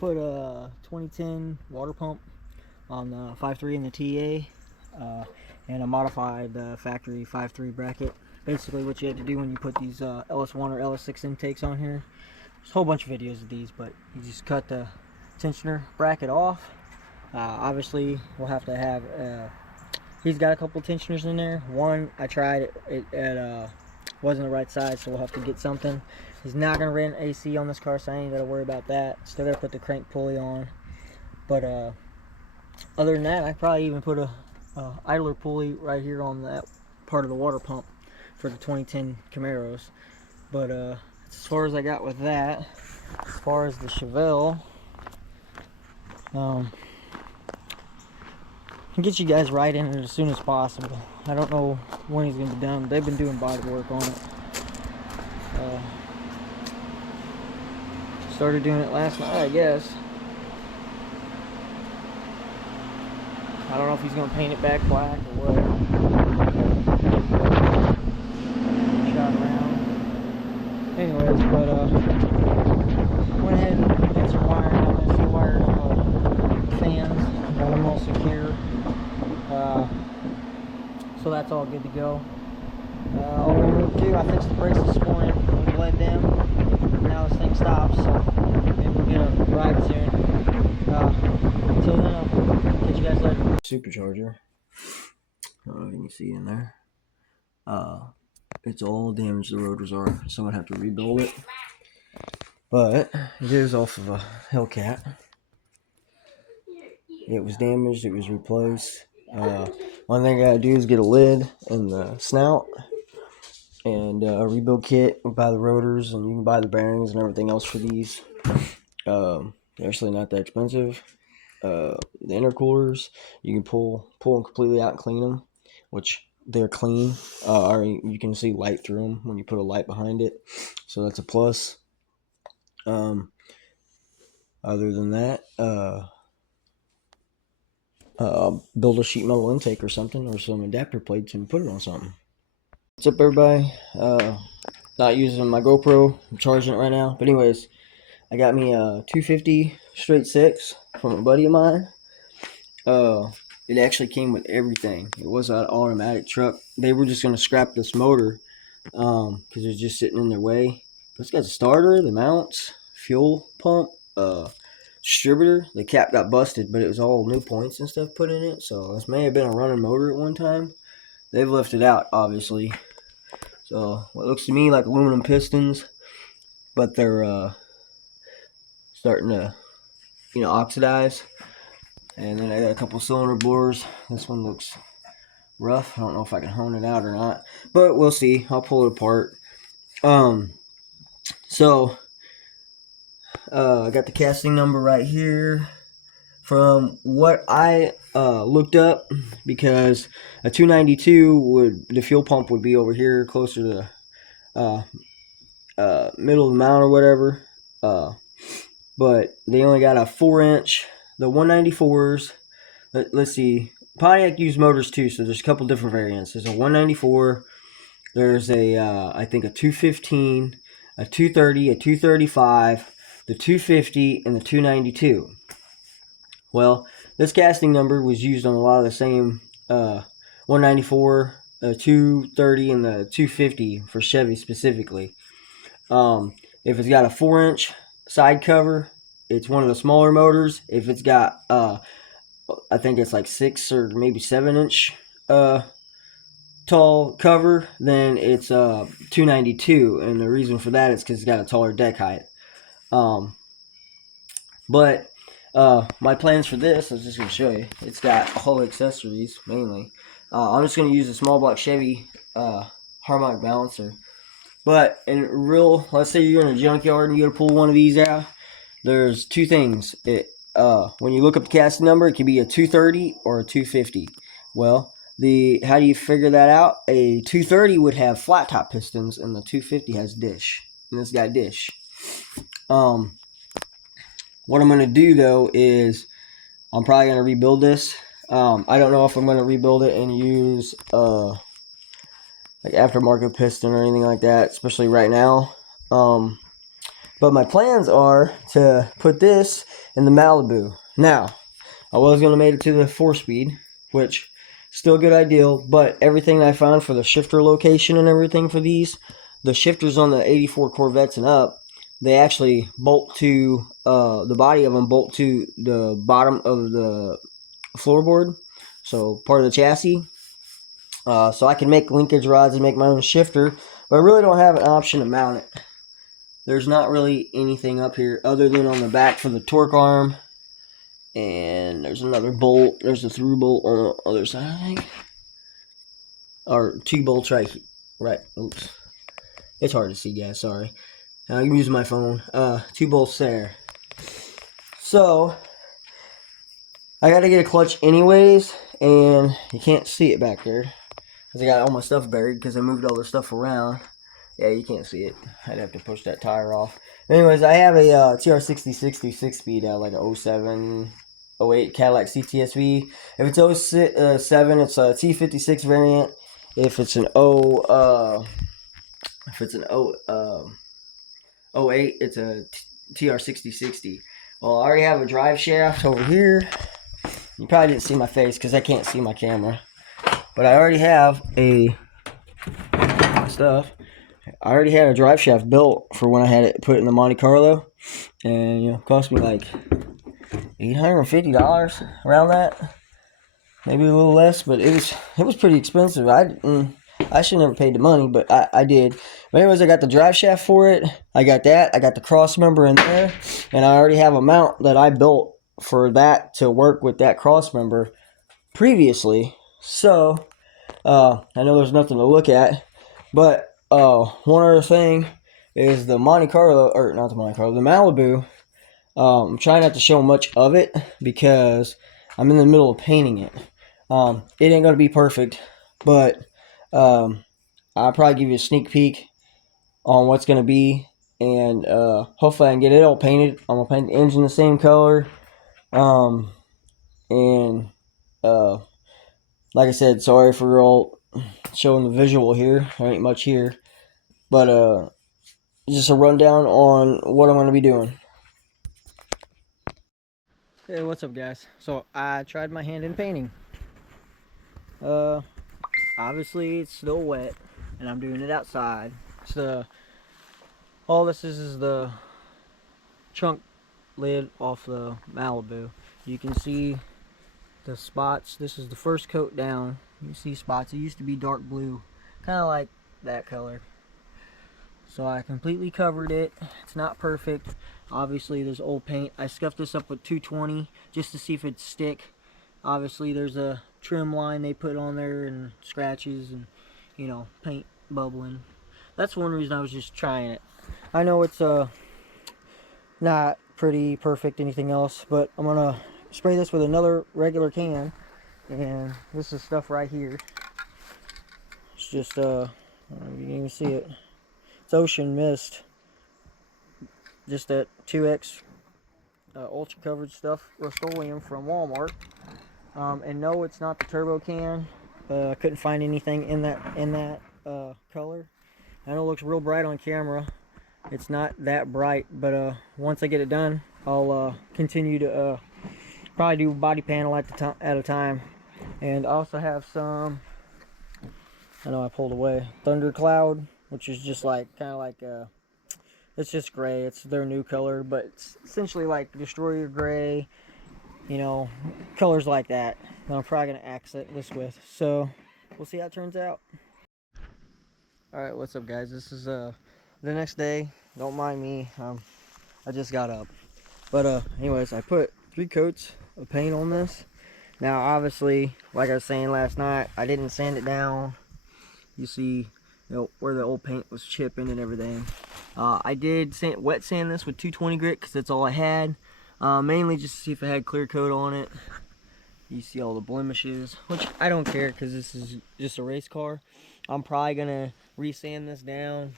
put a 2010 water pump on the 5.3 and the TA, and I modified the factory 5.3 bracket. Basically what you have to do when you put these LS1 or LS6 intakes on here, there's a whole bunch of videos of these, but you just cut the tensioner bracket off. Obviously we'll have to have, he's got a couple tensioners in there. One I tried, it wasn't the right size, so we'll have to get something. He's not going to run AC on this car, so I ain't got to worry about that. Still got to put the crank pulley on. But other than that, I probably even put a idler pulley right here on that part of the water pump for the 2010 Camaros. But that's as far as I got with that. As far as the Chevelle, I can get you guys right in it as soon as possible. I don't know when he's going to be done. They've been doing body work on it. Started doing it last night, I guess. I don't know if he's going to paint it back black or what. Shot around. Anyways, but went ahead and did some wiring on this. I wired up the fans, got them all secure. So that's all good to go. All we need to do, I fixed the brakes this morning. We bled them. Now this thing stops, so maybe we'll get a ride soon. Until then, I'll catch you guys later. Supercharger. I don't know if you can see in there. It's all damaged, the rotors are, so I'm gonna have to rebuild it. But it is off of a Hellcat. It was damaged, it was replaced. One thing I gotta do is get a lid and the snout and a rebuild kit. We'll buy the rotors, and you can buy the bearings and everything else for these. They're actually not that expensive. The intercoolers, you can pull them completely out and clean them, which they're clean. Or you can see light through them when you put a light behind it, so that's a plus. Other than that, build a sheet metal intake or something, or some adapter plates, and put it on something. What's up, everybody? Not using my GoPro, I'm charging it right now. But anyways, I got me a 250 straight 6 from a buddy of mine. It actually came with everything. It was an automatic truck. They were just going to scrap this motor because it was just sitting in their way. But it's got a starter, the mounts, fuel pump, distributor. The cap got busted, but it was all new points and stuff put in it. So this may have been a running motor at one time. They've left it out, obviously. So what looks to me like aluminum pistons, but they're starting to, oxidize. And then I got a couple cylinder bores. This one looks rough. I don't know if I can hone it out or not, but we'll see. I'll pull it apart. So I got the casting number right here. From what I looked up, because a 292 the fuel pump would be over here, closer to the middle of the mount or whatever. But they only got a 4-inch. The 194s. Let's see. Pontiac used motors too, so there's a couple different variants. There's a 194. There's a I think a 215, a 230, a 235, the 250, and the 292. Well, this casting number was used on a lot of the same 194, 230, and the 250 for Chevy specifically. If it's got a 4-inch side cover, it's one of the smaller motors. If it's got, I think it's like 6 or maybe 7-inch tall cover, then it's 292, and the reason for that is because it's got a taller deck height. But my plans for this, I was just going to show you. It's got all accessories, mainly. I'm just going to use a small block Chevy harmonic balancer. But in real, let's say you're in a junkyard and you got to pull one of these out. There's two things. When you look up the casting number, it can be a 230 or a 250. Well, how do you figure that out? A 230 would have flat top pistons, and the 250 has dish. And this got dish. What I'm going to do, though, is I'm probably going to rebuild this. I don't know if I'm going to rebuild it and use like aftermarket piston or anything like that, especially right now. But my plans are to put this in the Malibu. Now, I was going to make it to the 4-speed, which still a good idea, but everything I found for the shifter location and everything for these, the shifters on the 84 Corvettes and up, they actually bolt to, the body of them bolt to the bottom of the floorboard, so part of the chassis. So I can make linkage rods and make my own shifter, but I really don't have an option to mount it. There's not really anything up here other than on the back for the torque arm. And there's another bolt. There's a through bolt on the other side, I think. Or 2 bolts right here. Right. Oops. It's hard to see, guys. Sorry. I'm using my phone. 2 bolts there. So, I gotta get a clutch anyways. And you can't see it back there. Because I got all my stuff buried because I moved all the stuff around. Yeah, you can't see it. I'd have to push that tire off. Anyways, I have a TR6060 6-speed, like a 07, 08 Cadillac CTSV. If it's 07, it's a T56 variant. If it's an 08, it's a TR6060. Well, I already have a drive shaft over here. You probably didn't see my face because I can't see my camera. But I already have I already had a drive shaft built for when I had it put in the Monte Carlo, and it cost me like $850 around that, maybe a little less, but it was pretty expensive. I should never paid the money, but I did. But anyways, I got the drive shaft for it. I got that. I got the cross member in there, and I already have a mount that I built for that to work with that cross member previously. So I know there's nothing to look at, but one other thing is the Monte Carlo, or not the Monte Carlo, the Malibu. I'm trying not to show much of it because I'm in the middle of painting it. It ain't gonna be perfect, but I'll probably give you a sneak peek on what's gonna be, and hopefully I can get it all painted. I'm gonna paint the engine the same color, and like I said, sorry for all showing the visual here. There ain't much here. But just a rundown on what I'm going to be doing. Hey, what's up, guys? So I tried my hand in painting. Obviously it's still wet, and I'm doing it outside. So all this is the trunk lid off the Malibu. You can see the spots. This is the first coat down. You see spots. It used to be dark blue, kind of like that color. So I completely covered it. It's not perfect. Obviously there's old paint. I scuffed this up with 220 just to see if it'd stick. Obviously there's a trim line they put on there and scratches and paint bubbling. That's one reason I was just trying it. I know it's not pretty perfect anything else, but I'm gonna spray this with another regular can, and this is stuff right here. It's just I don't know if you can even see it. It's Ocean Mist, just that 2X ultra covered stuff, Rust-Oleum from Walmart. And no, it's not the turbo can. I couldn't find anything in that color. I know it looks real bright on camera. It's not that bright, but once I get it done, I'll continue to probably do body panel at a time. And I also have some, I know I pulled away, Thundercloud, which is just like kind of like it's just gray. It's their new color, but it's essentially like Destroyer gray, colors like that. And I'm probably gonna accent this with. So we'll see how it turns out. All right, what's up, guys? This is the next day. Don't mind me. I just got up. But anyways, I put 3 coats of paint on this. Now, obviously, like I was saying last night, I didn't sand it down. You see, where the old paint was chipping and everything. I did wet sand this with 220 grit because that's all I had. Mainly just to see if it had clear coat on it. You see all the blemishes, which I don't care because this is just a race car. I'm probably gonna re-sand this down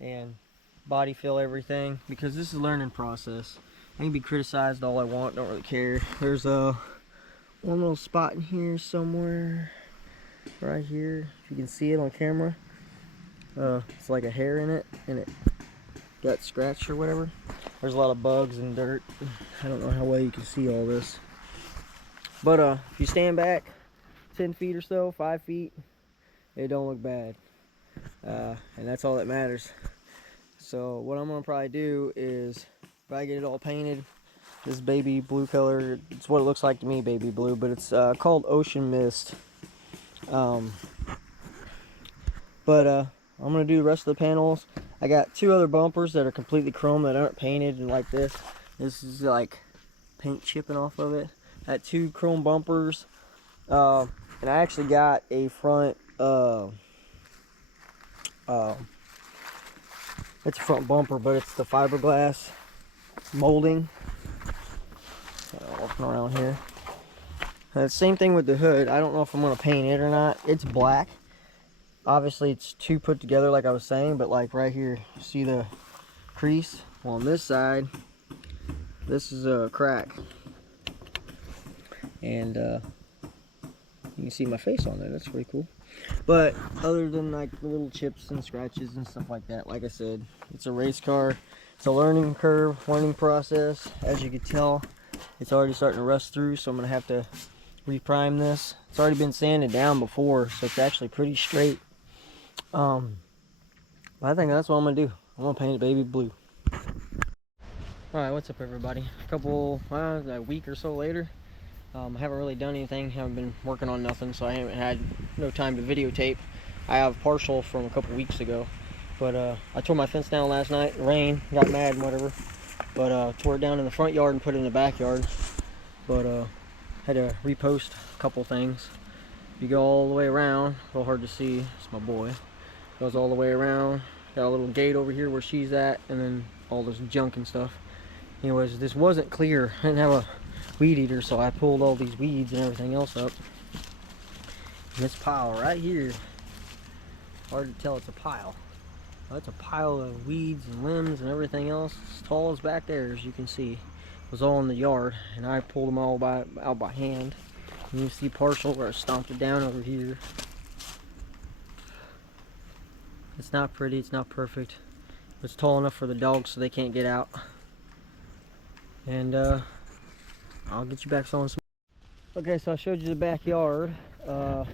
and body fill everything because this is a learning process. I can be criticized all I want, don't really care. There's one little spot in here somewhere, right here, if you can see it on camera. It's like a hair in it, and it got scratched or whatever. There's a lot of bugs and dirt. I don't know how well you can see all this. But if you stand back 10 feet or so, 5 feet, it don't look bad. And that's all that matters. So what I'm gonna probably do is, if I get it all painted, this baby blue color, it's what it looks like to me, baby blue, but it's called Ocean Mist. I'm gonna do the rest of the panels. I got 2 other bumpers that are completely chrome that aren't painted, and like this is like paint chipping off of it. I had 2 chrome bumpers, and I actually got a front it's a front bumper, but it's the fiberglass molding. Walking around here. Same thing with the hood. I don't know if I'm gonna paint it or not. It's black. Obviously it's 2 put together like I was saying, but like right here, you see the crease? Well, on this side, this is a crack. And you can see my face on there. That's pretty cool. But other than like the little chips and scratches and stuff like that, like I said, it's a race car. It's a learning curve, learning process. As you can tell, it's already starting to rust through, so I'm gonna have to reprime this. It's already been sanded down before, so it's actually pretty straight. But I think that's what I'm gonna do. I'm gonna paint it baby blue. Alright, what's up everybody? A week or so later. I haven't really done anything, haven't been working on nothing, so I haven't had no time to videotape. I have partial from a couple weeks ago, but I tore my fence down last night. Rain, got mad and whatever, but tore it down in the front yard and put it in the backyard. But had to repost a couple things. You go all the way around, a little hard to see, it's my boy. Goes all the way around, got a little gate over here where she's at, and then all this junk and stuff. Anyways, this wasn't clear. I didn't have a weed eater, so I pulled all these weeds and everything else up. And this pile right here, hard to tell it's a pile. That's a pile of weeds and limbs and everything else, as tall as back there, as you can see. It was all in the yard, and I pulled them all out by hand. And you see partial where I stomped it down over here. It's not pretty, it's not perfect. It's tall enough for the dogs so they can't get out. And I'll get you back on some. Okay, so I showed you the backyard, the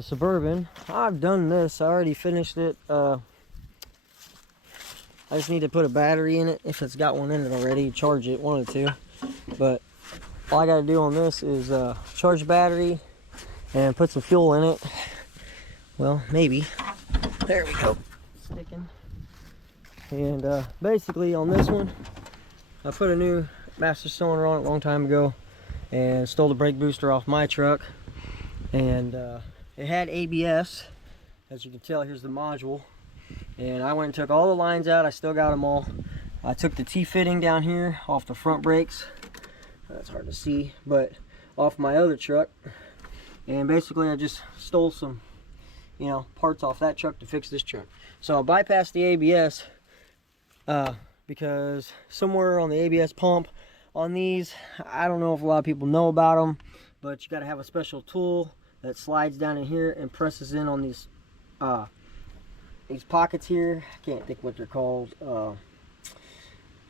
Suburban. I've done this, I already finished it. I just need to put a battery in it, if it's got one in it already, charge it, one of the two. But all I gotta do on this is charge the battery and put some fuel in it. Well, maybe. There we go. Sticking. And basically on this one, I put a new master cylinder on it a long time ago and stole the brake booster off my truck. And it had ABS. As you can tell, here's the module. And I went and took all the lines out. I still got them all. I took the T-fitting down here off the front brakes. That's hard to see, but off my other truck. And basically I just stole some, you know, parts off that truck to fix this truck. So I bypassed the ABS because somewhere on the ABS pump on these, I don't know if a lot of people know about them, but you got to have a special tool that slides down in here and presses in on these pockets here. I can't think what they're called.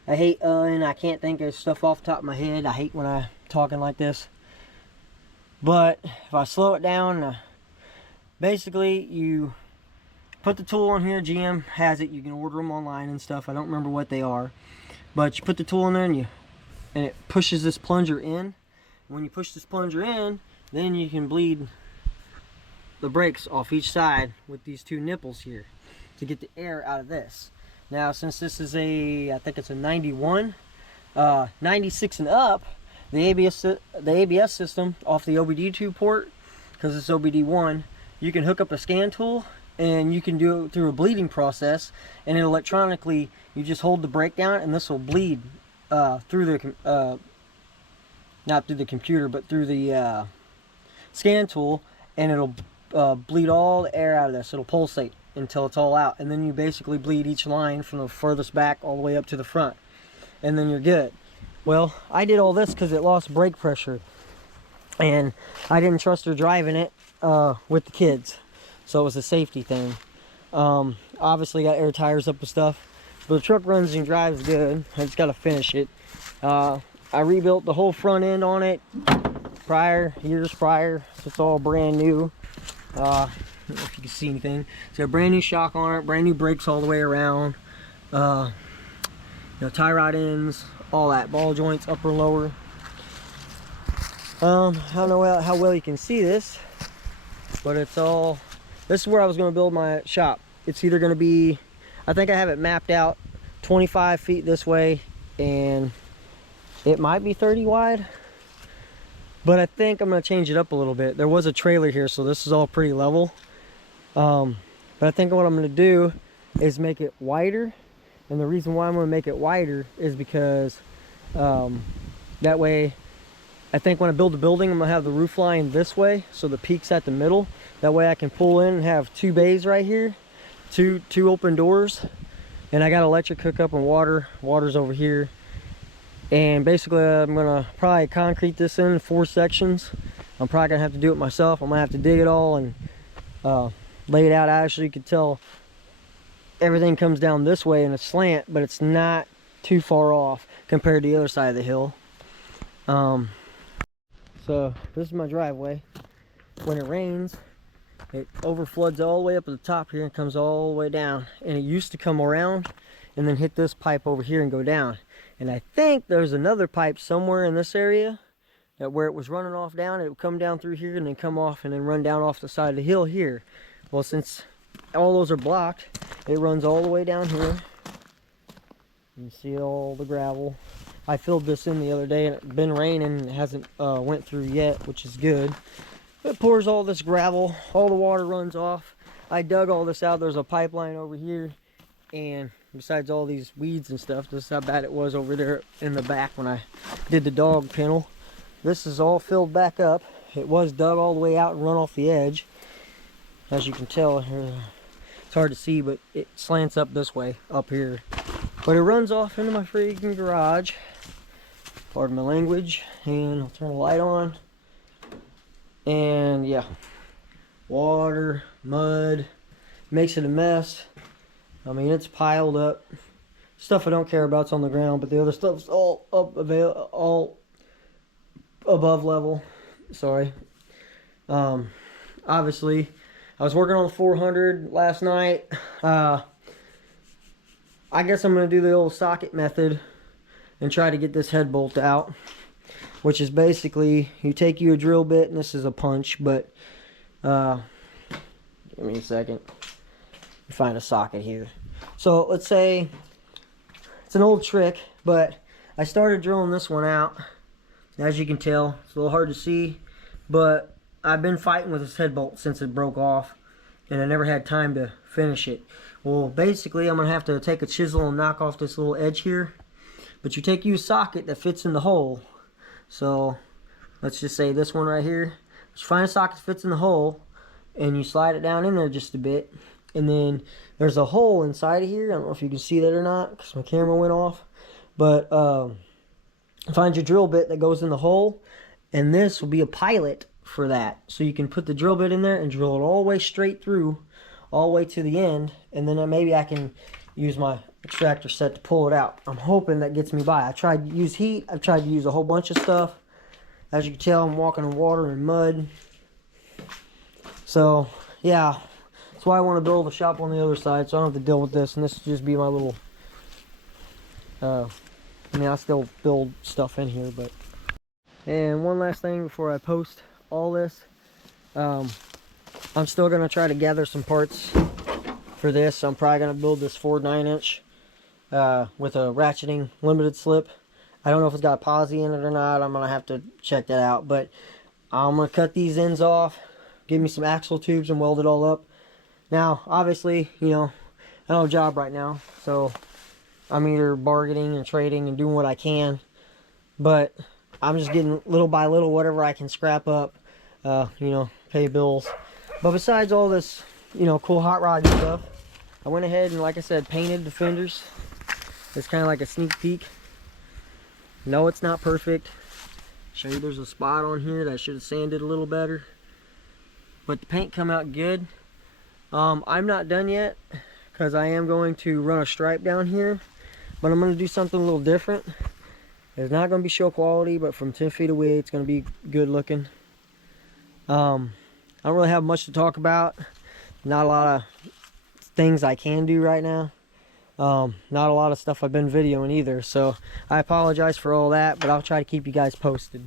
I hate and I can't think of stuff off the top of my head. I hate when I'm talking like this. But if I slow it down, basically you put the tool on here. GM has it. You can order them online and stuff. I don't remember what they are, but you put the tool in there and it pushes this plunger in. When you push this plunger in, then you can bleed the brakes off each side with these 2 nipples here to get the air out of this. Now, since this is I think it's a 91, 96 and up, the ABS system off the OBD2 port, because it's OBD1, you can hook up a scan tool and you can do it through a bleeding process, and electronically you just hold the brake down and this will bleed through the not through the computer, but through the scan tool, and it'll bleed all the air out of this. It'll pulsate until it's all out, and then you basically bleed each line from the furthest back all the way up to the front, and then you're good. Well, I did all this because it lost brake pressure, and I didn't trust her driving it with the kids, so it was a safety thing. Obviously got air tires up and stuff, But the truck runs and drives good. I just got to finish it. I rebuilt the whole front end on it years prior, so it's all brand new. I don't know if you can see anything. It's got a brand new shock on it, brand new brakes all the way around. You know, tie rod ends, all that, ball joints, upper, lower. I don't know how well you can see this, but it's all. This is where I was going to build my shop. It's either going to be, I think I have it mapped out 25 feet this way, and it might be 30 wide. But I think I'm going to change it up a little bit. There was a trailer here, so this is all pretty level. But I think what I'm going to do is make it wider. And the reason why I'm going to make it wider is because that way, I think when I build the building, I'm going to have the roof line this way, so the peak's at the middle. That way I can pull in and have 2 bays right here, two open doors. And I got electric hookup and water's over here. And basically I'm gonna probably concrete this in 4 sections. I'm probably gonna have to do it myself. I'm gonna have to dig it all and lay it out. Actually, you can tell everything comes down this way in a slant, but it's not too far off compared to the other side of the hill. So this is my driveway. When it rains, it overfloods all the way up at the top here and comes all the way down. And it used to come around and then hit this pipe over here and go down. And I think there's another pipe somewhere in this area that where it was running off down, it would come down through here and then come off and then run down off the side of the hill here. Well, since all those are blocked, it runs all the way down here. You can see all the gravel. I filled this in the other day and it's been raining and it hasn't went through yet, which is good. It pours all this gravel, all the water runs off. I dug all this out. There's a pipeline over here, and besides all these weeds and stuff, this is how bad it was over there in the back when I did the dog kennel. This is all filled back up. It was dug all the way out and run off the edge. As you can tell, it's hard to see, but it slants up this way, up here. But it runs off into my freaking garage. Pardon my language. And I'll turn the light on. And yeah, water, mud, makes it a mess. I mean, it's piled up. Stuff I don't care about's on the ground, but the other stuff's all all above level. Sorry. Obviously, I was working on the 400 last night. I guess I'm going to do the old socket method and try to get this head bolt out, which is basically you take you a drill bit, and this is a punch, but give me a second. Find a socket here. So let's say it's an old trick, but I started drilling this one out. As you can tell, it's a little hard to see, but I've been fighting with this head bolt since it broke off, and I never had time to finish it. Well, basically I'm gonna have to take a chisel and knock off this little edge here, but you take you a socket that fits in the hole. So let's just say this one right here. You find a socket that fits in the hole, and you slide it down in there just a bit. And then there's a hole inside of here. I don't know if you can see that or not because my camera went off. But find your drill bit that goes in the hole. And this will be a pilot for that. So you can put the drill bit in there and drill it all the way straight through, all the way to the end. And then maybe I can use my extractor set to pull it out. I'm hoping that gets me by. I tried to use heat. I've tried to use a whole bunch of stuff. As you can tell, I'm walking in water and mud. So, yeah. That's why I want to build a shop on the other side, so I don't have to deal with this. And this will just be my little... I mean, I still build stuff in here, but... And one last thing before I post all this. I'm still going to try to gather some parts for this. I'm probably going to build this Ford 9-inch with a ratcheting limited slip. I don't know if it's got a posi in it or not. I'm going to have to check that out. But I'm going to cut these ends off, give me some axle tubes, and weld it all up. Now, obviously, you know, I don't have a job right now, so I'm either bargaining and trading and doing what I can. But I'm just getting little by little whatever I can scrap up, you know, pay bills. But besides all this, you know, cool hot rod stuff, I went ahead and, like I said, painted the fenders. It's kind of like a sneak peek. No, it's not perfect. Show you there's a spot on here that I should have sanded a little better. But the paint come out good. I'm not done yet because I am going to run a stripe down here, but I'm going to do something a little different. It's not going to be show quality, but from 10 feet away it's going to be good looking. I don't really have much to talk about. Not a lot of things I can do right now. Not a lot of stuff I've been videoing either, so I apologize for all that, but I'll try to keep you guys posted.